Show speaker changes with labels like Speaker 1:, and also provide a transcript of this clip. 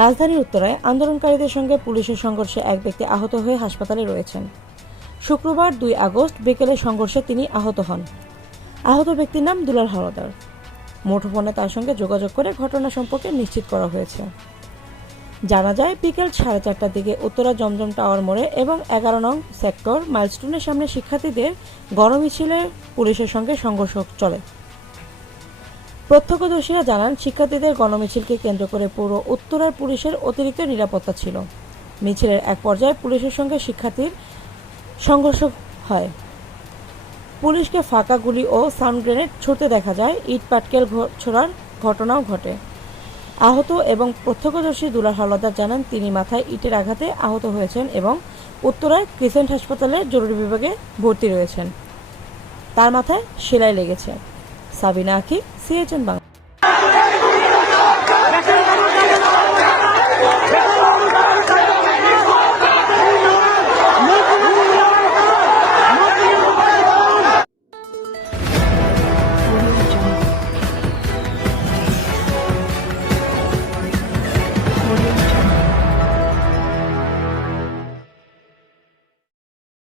Speaker 1: রাজধানীর উত্তরায় আন্দোলনকারীদের সঙ্গে পুলিশের সংঘর্ষে এক ব্যক্তি আহত হয়ে হাসপাতালে রয়েছেন। শুক্রবার দুই আগস্ট বিকেলে সংঘর্ষে তিনি আহত হন। আহত ব্যক্তির নাম দুলাল হলদার মুঠোফোনে তার সঙ্গে যোগাযোগ করে ঘটনা সম্পর্কে নিশ্চিত করা হয়েছে। জানা যায়, বিকেল সাড়ে চারটার দিকে উত্তরা জমজম টাওয়ার মোড়ে এবং এগারো নং সেক্টর মাইলস্টোনের সামনে শিক্ষার্থীদের গণমিছিলে পুলিশের সঙ্গে সংঘর্ষ চলে। প্রত্যক্ষদর্শীরা জানান, শিক্ষার্থীদের গণমিছিলকে কেন্দ্র করে পুরো উত্তরার পুলিশের অতিরিক্ত নিরাপত্তা ছিল। মিছিলের এক পর্যায়ে পুলিশের সঙ্গে শিক্ষার্থীর সংঘর্ষ হয়। পুলিশকে ফাঁকা গুলি ও সাউন্ড গ্রেনেড ছুটতে দেখা যায়। ইট পাটকেল ছোড়ার ঘটনাও ঘটে। আহত এবং প্রত্যক্ষদর্শী দুলার হাওলাদার জানান, তিনি মাথায় ইটের আঘাতে আহত হয়েছেন এবং উত্তরায় ক্রিসেন্ট হাসপাতালে জরুরি বিভাগে ভর্তি রয়েছেন। তার মাথায় সেলাই লেগেছে। সাবিনা আখি সিএচএন বাংলা।